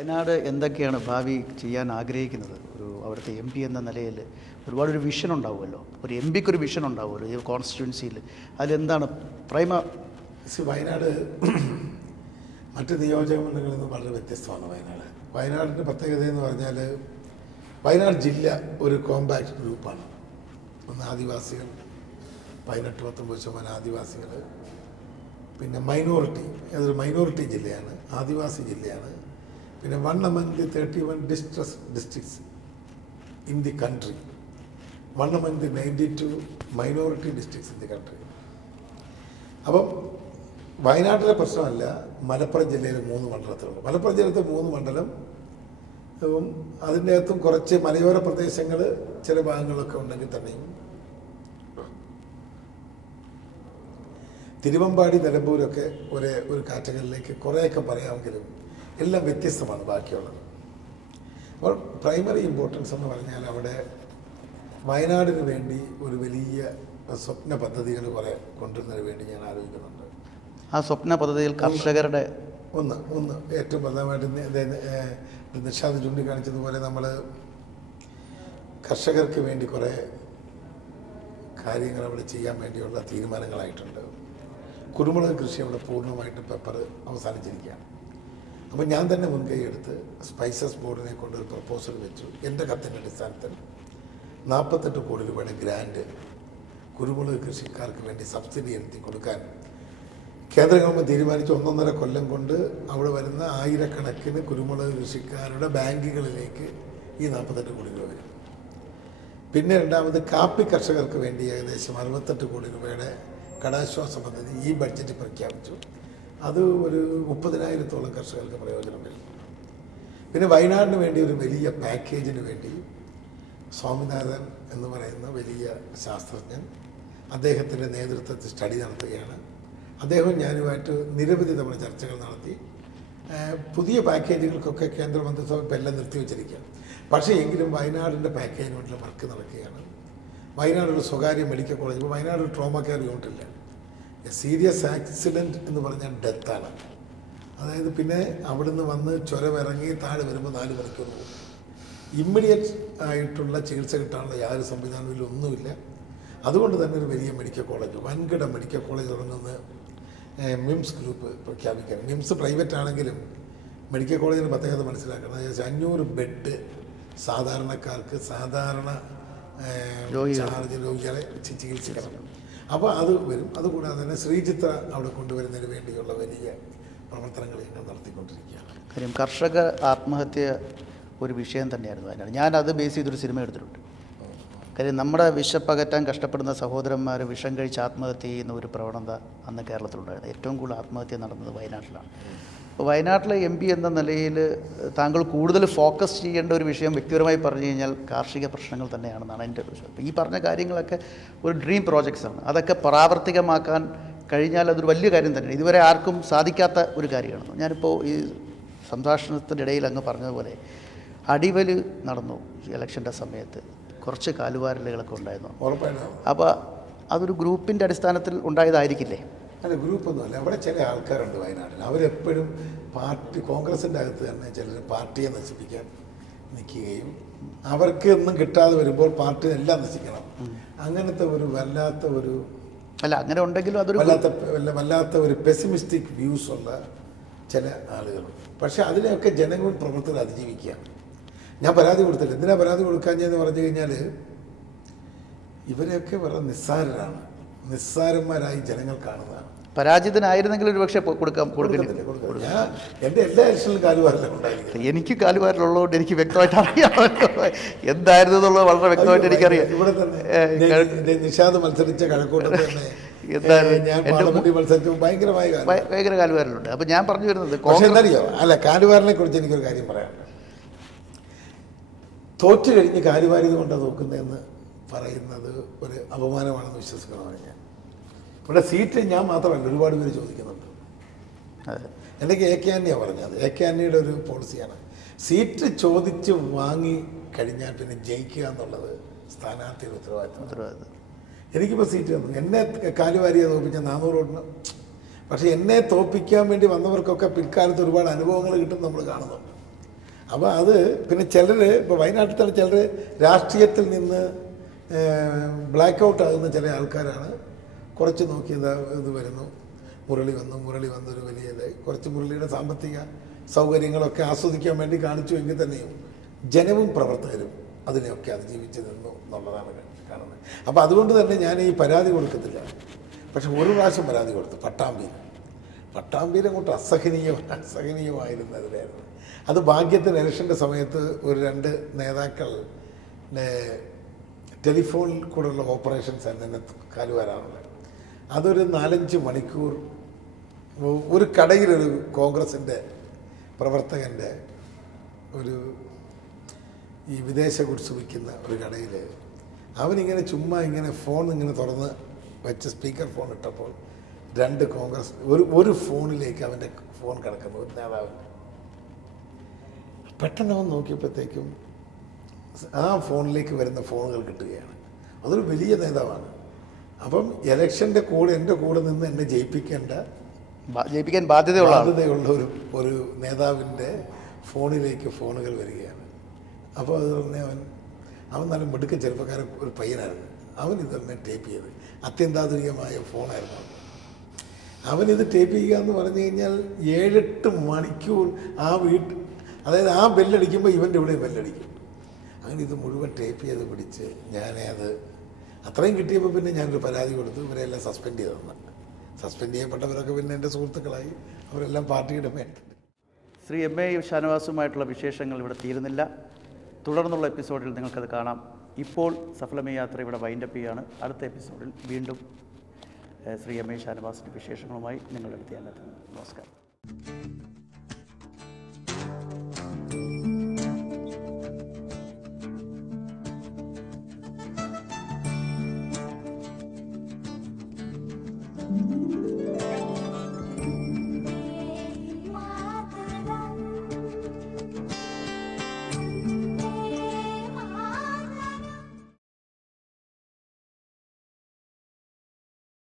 വയനാട് എന്തൊക്കെയാണ് ഭാവി ചെയ്യാൻ ആഗ്രഹിക്കുന്നത്? അവിടുത്തെ എം പി എന്ന നിലയിൽ ഒരുപാടൊരു വിഷൻ ഉണ്ടാവുമല്ലോ, ഒരു എം പിക്കൊരു വിഷൻ ഉണ്ടാവുമല്ലോ ഈ കോൺസ്റ്റിറ്റ്യുവൻസിയിൽ. അതിലെന്താണ് വയനാട് മറ്റ് നിയോജകമണ്ഡലങ്ങളിൽ നിന്ന് വളരെ വ്യത്യസ്തമാണ്. വയനാടിൻ്റെ പ്രത്യേകത എന്ന് പറഞ്ഞാൽ വയനാട് ജില്ല ഒരു കോമ്പാക്ട് ഗ്രൂപ്പാണ്. ഒന്ന് ആദിവാസികൾ, 18-19% ആദിവാസികൾ, പിന്നെ മൈനോറിറ്റി, അതൊരു മൈനോറിറ്റി ജില്ലയാണ്, ആദിവാസി ജില്ലയാണ്. പിന്നെ 1 among the 31 districts in the country, 1 among the 92 minority districts in the country. അപ്പം വയനാട്ടിലെ പ്രശ്നമല്ല, മലപ്പുറം ജില്ലയിലെ 3 മണ്ഡലത്തിലുണ്ട്. മലപ്പുറം ജില്ലത്തെ 3 മണ്ഡലം, അതിൻ്റെ അകത്തും കുറച്ച് മലയോര പ്രദേശങ്ങൾ ചില ഭാഗങ്ങളൊക്കെ ഉണ്ടെങ്കിൽ തന്നെയും തിരുവമ്പാടി, നിലമ്പൂരൊക്കെ ഒരു കാറ്റഗറിയിലേക്ക് കുറേയൊക്കെ പറയാമെങ്കിലും എല്ലാം വ്യത്യസ്തമാണ് ബാക്കിയുള്ളത്. അപ്പോൾ പ്രൈമറി ഇമ്പോർട്ടൻസ് എന്ന് പറഞ്ഞാൽ അവിടെ വയനാടിന് വേണ്ടി ഒരു വലിയ സ്വപ്ന പദ്ധതികൾ കുറേ കൊണ്ടുവരുന്നതിന് വേണ്ടി ഞാൻ ആലോചിക്കുന്നുണ്ട്. ആ സ്വപ്ന പദ്ധതിയിൽ കർഷകരുടെ ഒന്ന് ഏറ്റവും പ്രധാനമായിട്ട് നിഷാദ് ചൂണ്ടിക്കാണിച്ചതുപോലെ നമ്മൾ കർഷകർക്ക് വേണ്ടി കുറേ കാര്യങ്ങൾ അവിടെ ചെയ്യാൻ വേണ്ടിയുള്ള തീരുമാനങ്ങളായിട്ടുണ്ട്. കുരുമുളക് കൃഷി അവിടെ പൂർണ്ണമായിട്ട് പെപ്പർ അവസാനിച്ചിരിക്കുകയാണ്. അപ്പോൾ ഞാൻ തന്നെ മുൻകൈ എടുത്ത് സ്പൈസസ് ബോർഡിനെ കൊണ്ടൊരു പ്രപ്പോസൽ വെച്ചു. എൻ്റെ കത്തിൻ്റെ അടിസ്ഥാനത്തിൽ 48 കോടി രൂപയുടെ ഗ്രാൻഡ് കുരുമുളക് കൃഷിക്കാർക്ക് വേണ്ടി സബ്സിഡി എത്തി കൊടുക്കാൻ കേന്ദ്ര ഗവൺമെൻറ് തീരുമാനിച്ച് 1.5 കൊല്ലം കൊണ്ട് അവിടെ വരുന്ന ആയിരക്കണക്കിന് കുരുമുളക് കൃഷിക്കാരുടെ ബാങ്കുകളിലേക്ക് ഈ 48 കോടി രൂപ വരും. പിന്നെ രണ്ടാമത് കാപ്പി കർഷകർക്ക് വേണ്ടി ഏകദേശം 68 കോടി രൂപയുടെ കടാശ്വാസ പദ്ധതി ഈ ബഡ്ജറ്റ് പ്രഖ്യാപിച്ചു. അത് ഒരു 30,000-ഓളം കർഷകർക്ക് പ്രയോജനം വരും. പിന്നെ വയനാടിന് വേണ്ടി ഒരു വലിയ പാക്കേജിന് വേണ്ടി സ്വാമിനാഥൻ എന്ന് പറയുന്ന വലിയ ശാസ്ത്രജ്ഞൻ, അദ്ദേഹത്തിൻ്റെ നേതൃത്വത്തിൽ സ്റ്റഡി നടത്തുകയാണ്. അദ്ദേഹം ഞാനുമായിട്ട് നിരവധി തവണ ചർച്ചകൾ നടത്തി. പുതിയ പാക്കേജുകൾക്കൊക്കെ കേന്ദ്രമന്ത്രിസഭ ഇപ്പം എല്ലാം നിർത്തിവെച്ചിരിക്കുകയാണ്. പക്ഷേ എങ്കിലും വയനാടിൻ്റെ പാക്കേജിന് വേണ്ടിയുള്ള വർക്ക് നടക്കുകയാണ്. വയനാടൊരു സ്വകാര്യ മെഡിക്കൽ കോളേജ്, ഇപ്പോൾ വയനാട് ഒരു ട്രോമ കെയർ യൂണിറ്റില്ല. സീരിയസ് ആക്സിഡൻറ്റ് എന്ന് പറഞ്ഞാൽ ഡെത്താണ്. അതായത് പിന്നെ അവിടുന്ന് വന്ന് ചുരമിറങ്ങി താഴെ വരുമ്പോൾ 4 മണിക്കൂർ പോകും. ഇമ്മീഡിയറ്റ് ആയിട്ടുള്ള ചികിത്സ കിട്ടാനുള്ള യാതൊരു സംവിധാനവും ഒന്നുമില്ല. അതുകൊണ്ട് തന്നെ ഒരു വലിയ മെഡിക്കൽ കോളേജ്, വൻകിട മെഡിക്കൽ കോളേജ് തുടങ്ങുന്നത് മിംസ് ഗ്രൂപ്പ് പ്രഖ്യാപിക്കുകയാണ്. മിംസ് പ്രൈവറ്റ് ആണെങ്കിലും മെഡിക്കൽ കോളേജിന് പ്രത്യേകത മനസ്സിലാക്കണം. അതായത് 500 ബെഡ് സാധാരണക്കാർക്ക്, സാധാരണ ചാർജ് രോഗികളെ ചികിത്സിക്കണം. അപ്പോൾ അത് വരും. അതുകൂടാതെ തന്നെ ശ്രീചിത്ര അവിടെ കൊണ്ടുവരുന്നതിന് വേണ്ടിയുള്ള വലിയ പ്രവർത്തനങ്ങൾ ഞങ്ങൾ നടത്തിക്കൊണ്ടിരിക്കുകയാണ്. കാര്യം കർഷക ആത്മഹത്യ ഒരു വിഷയം തന്നെയായിരുന്നു വയനാട്. ഞാനത് ബേസ് ചെയ്തൊരു സിനിമ എടുത്തിട്ടുണ്ട്. കാര്യം നമ്മുടെ വിശപ്പകറ്റാൻ കഷ്ടപ്പെടുന്ന സഹോദരന്മാർ വിഷം കഴിച്ച് ആത്മഹത്യ ചെയ്യുന്ന ഒരു പ്രവണത അന്ന് കേരളത്തിലുണ്ടായിരുന്നു. ഏറ്റവും കൂടുതൽ ആത്മഹത്യ നടന്നത് വയനാട്ടിലാണ്. അപ്പോൾ വയനാട്ടിലെ എം പി എന്ന നിലയിൽ താങ്കൾ കൂടുതൽ ഫോക്കസ് ചെയ്യേണ്ട ഒരു വിഷയം വ്യക്തിപരമായി പറഞ്ഞു കഴിഞ്ഞാൽ കാർഷിക പ്രശ്നങ്ങൾ തന്നെയാണെന്നാണ് എൻ്റെ ഒരു വിശ്വാസം. ഈ പറഞ്ഞ കാര്യങ്ങളൊക്കെ ഒരു ഡ്രീം പ്രോജക്ട്സാണ്. അതൊക്കെ പ്രാവർത്തികമാക്കാൻ കഴിഞ്ഞാൽ അതൊരു വലിയ കാര്യം തന്നെയാണ്. ഇതുവരെ ആർക്കും സാധിക്കാത്ത ഒരു കാര്യമാണ്. ഞാനിപ്പോൾ ഈ സംഭാഷണത്തിൻ്റെ ഇടയിൽ അങ്ങ് പറഞ്ഞതുപോലെ അടിവല് നടന്നു ഇലക്ഷൻ്റെ സമയത്ത്, കുറച്ച് കാലുവാരലുകളൊക്കെ ഉണ്ടായിരുന്നു. ഉറപ്പായിട്ടും. അപ്പോൾ അതൊരു ഗ്രൂപ്പിൻ്റെ അടിസ്ഥാനത്തിൽ ഉണ്ടായതായിരിക്കില്ലേ? അല്ല, ഗ്രൂപ്പൊന്നുമല്ല. അവിടെ ചില ആൾക്കാരുണ്ട് വയനാട്ടിൽ, അവരെപ്പോഴും പാർട്ടി, കോൺഗ്രസിൻ്റെ അകത്ത് തന്നെ ചിലർ പാർട്ടിയെ നശിപ്പിക്കാൻ നിൽക്കുകയും അവർക്ക് ഒന്നും കിട്ടാതെ വരുമ്പോൾ പാർട്ടി എല്ലാം നശിക്കണം, അങ്ങനത്തെ ഒരു വല്ലാത്ത ഒരു അങ്ങനെ ഉണ്ടെങ്കിലും അതൊരു വല്ലാത്ത ഒരു പെസിമിസ്റ്റിക് വ്യൂസ് ഉള്ള ചില ആളുകളുണ്ട്. പക്ഷേ അതിനെയൊക്കെ ജനങ്ങൾ പ്രവർത്തകർ അതിജീവിക്കുകയാണ്. ഞാൻ പരാതി കൊടുത്തില്ല. എന്തിനാ പരാതി കൊടുക്കാഞ്ഞെന്ന് പറഞ്ഞു കഴിഞ്ഞാൽ ഇവരെയൊക്കെ വളരെ നിസ്സാരന്മാരായി ജനങ്ങൾ കാണുന്നതാണ്. പരാജിതനായിരുന്നെങ്കിൽ ഒരു പക്ഷേ കൊടുക്കില്ല. എൻ്റെ എല്ലാ ഇലക്ഷനിലും കാലുവാരലും ഉണ്ടായിരിക്കും. എനിക്ക് കാലുവാരലുള്ളതുകൊണ്ട് എനിക്ക് വ്യക്തമായിട്ട് അറിയാമല്ലോ എന്തായിരുന്നു എന്നുള്ളത് വളരെ വ്യക്തമായിട്ട് എനിക്കറിയാം. ഇവിടെ തന്നെ നിഷാദ് മത്സരിച്ച കഴക്കൂട്ടത്ത് തന്നെ ഞാൻ പാർലമെന്റിൽ മത്സരിച്ചു, ഭയങ്കര കാലുവാരലുണ്ട്. അപ്പോൾ ഞാൻ പറഞ്ഞു വരുന്നത് എന്താറിയോ, അല്ല, കാലുവാരനെ കുറിച്ച് എനിക്കൊരു കാര്യം പറയാം. തോറ്റു കഴിഞ്ഞ് കാലുവാരിത് കൊണ്ടാണ് നോക്കുന്നതെന്ന് പറയുന്നത് ഒരു അപമാനമാണെന്ന് വിശ്വസിക്കണമെന്ന് ഞാൻ. ഇവിടെ സീറ്റ് ഞാൻ മാത്രമല്ല, ഒരുപാട് പേര് ചോദിക്കുന്നുണ്ട്. എനിക്ക് AK ആൻ്റണിയാണ് പറഞ്ഞത്. AK ആൻ്റണിയുടെ ഒരു പോളിസിയാണ്, സീറ്റ് ചോദിച്ച് വാങ്ങി കഴിഞ്ഞാൽ പിന്നെ ജയിക്കുക എന്നുള്ളത് സ്ഥാനാർത്ഥിയുടെ ഉത്തരവാദിത്വം. എനിക്കിപ്പോൾ സീറ്റ് തന്നു, എന്നെ കാലുവാരിയെ തോപ്പിച്ച 400 വോട്ടിന്. പക്ഷേ എന്നെ തോപ്പിക്കാൻ വേണ്ടി വന്നവർക്കൊക്കെ പിൽക്കാലത്ത് ഒരുപാട് അനുഭവങ്ങൾ കിട്ടും നമ്മൾ കാണുന്നു. അപ്പോൾ അത് പിന്നെ ചിലർ ഇപ്പോൾ വയനാട്ടിൽ ചിലർ രാഷ്ട്രീയത്തിൽ നിന്ന് ബ്ലാക്ക് ഔട്ട് ആകുന്ന ചില ആൾക്കാരാണ്. കുറച്ച് നോക്കി ഇത് വരുന്നു, മുരളി വന്നൊരു വലിയ ഇതായി കുറച്ച് മുരളിയുടെ സാമ്പത്തിക സൗകര്യങ്ങളൊക്കെ ആസ്വദിക്കാൻ വേണ്ടി കാണിച്ചു എങ്കിൽ തന്നെയും ജനവും പ്രവർത്തകരും അതിനെയൊക്കെ അതിജീവിച്ച് നിന്നു എന്നുള്ളതാണ് കാണുന്നത്. അപ്പോൾ അതുകൊണ്ട് തന്നെ ഞാൻ ഈ പരാതി കൊടുക്കത്തില്ല. പക്ഷെ ഒരു പ്രാവശ്യം പരാതി കൊടുത്തു, പട്ടാമ്പിയിൽ അങ്ങോട്ട് അസഹനീയമായിരുന്നതിലായിരുന്നു. അത് ഭാഗ്യത്തിന് ഇലക്ഷൻ്റെ സമയത്ത് ഒരു 2 നേതാക്കൾ ടെലിഫോണിൽ കൂടെയുള്ള ഓപ്പറേഷൻസ് ആയിരുന്നു എന്നെ കാലുവാരാനുള്ളത്. അതൊരു 4-5 മണിക്കൂർ ഒരു കടയിലൊരു കോൺഗ്രസിൻ്റെ പ്രവർത്തകൻ്റെ ഒരു ഈ വിദേശ ഗുഡ്സ് വിൽക്കുന്ന ഒരു കടയിൽ അവനിങ്ങനെ ചുമ്മാ ഇങ്ങനെ ഫോൺ ഇങ്ങനെ തുറന്ന് വെച്ച് സ്പീക്കർ ഫോൺ ഇട്ടപ്പോൾ 2 കോൺഗ്രസ് ഒരു ഫോണിലേക്ക് അവൻ്റെ ഫോൺ കിടക്കുന്നു, ഒരു നേതാവിൻ്റെ. പെട്ടെന്ന് അവൻ നോക്കിയപ്പോഴത്തേക്കും ആ ഫോണിലേക്ക് വരുന്ന ഫോണുകൾ കിട്ടുകയാണ്. അതൊരു വലിയ നേതാവാണ്. അപ്പം ഇലക്ഷൻ്റെ കൂടെ എൻ്റെ കൂടെ നിന്ന് എന്നെ ജയിപ്പിക്കാൻ ബാധ്യതയുള്ള ഒരു നേതാവിൻ്റെ ഫോണിലേക്ക് ഫോണുകൾ വരികയാണ്. അപ്പോൾ അത് തന്നെ അവൻ നല്ല മിടുക്കൻ ചെറുപ്പക്കാരൻ ഒരു പയ്യനായിരുന്നു. അവൻ ഇതെന്നെ ടേപ്പ് ചെയ്ത് അത്യന്താധുനികമായ ഫോണായിരുന്നു. അവനിത് ടേപ്പ് ചെയ്യുക എന്ന് പറഞ്ഞു കഴിഞ്ഞാൽ 7-8 മണിക്കൂർ അതായത് ആ ബെല്ലടിക്കുമ്പോൾ ഇവൻ്റെ ഇവിടെ ബെല്ലടിക്കും. അങ്ങനെ ഇത് മുഴുവൻ ടേപ്പ് ചെയ്ത് പിടിച്ച് അത് അത്രയും കിട്ടിയപ്പോൾ പിന്നെ ഞാനൊരു പരാതി കൊടുത്തു. ഇവരെല്ലാം സസ്പെൻഡ് ചെയ്തെന്ന്. സസ്പെൻഡ് ചെയ്യപ്പെട്ടവരൊക്കെ പിന്നെ എൻ്റെ സുഹൃത്തുക്കളായി, അവരെല്ലാം പാർട്ടിയുടെ മേൽ. ശ്രീ MA ഷാനവാസുമായിട്ടുള്ള വിശേഷങ്ങൾ ഇവിടെ തീരുന്നില്ല. തുടർന്നുള്ള എപ്പിസോഡിൽ നിങ്ങൾക്കത് കാണാം. ഇപ്പോൾ സഫലമേ യാത്ര ഇവിടെ വൈൻഡപ്പ് ചെയ്യുകയാണ്. അടുത്ത എപ്പിസോഡിൽ വീണ്ടും ശ്രീ MA ഷാനവാസിൻ്റെ വിശേഷങ്ങളുമായി നിങ്ങളുടെ അടുത്ത് ഞാൻ എത്തുന്നു. നമസ്കാരം.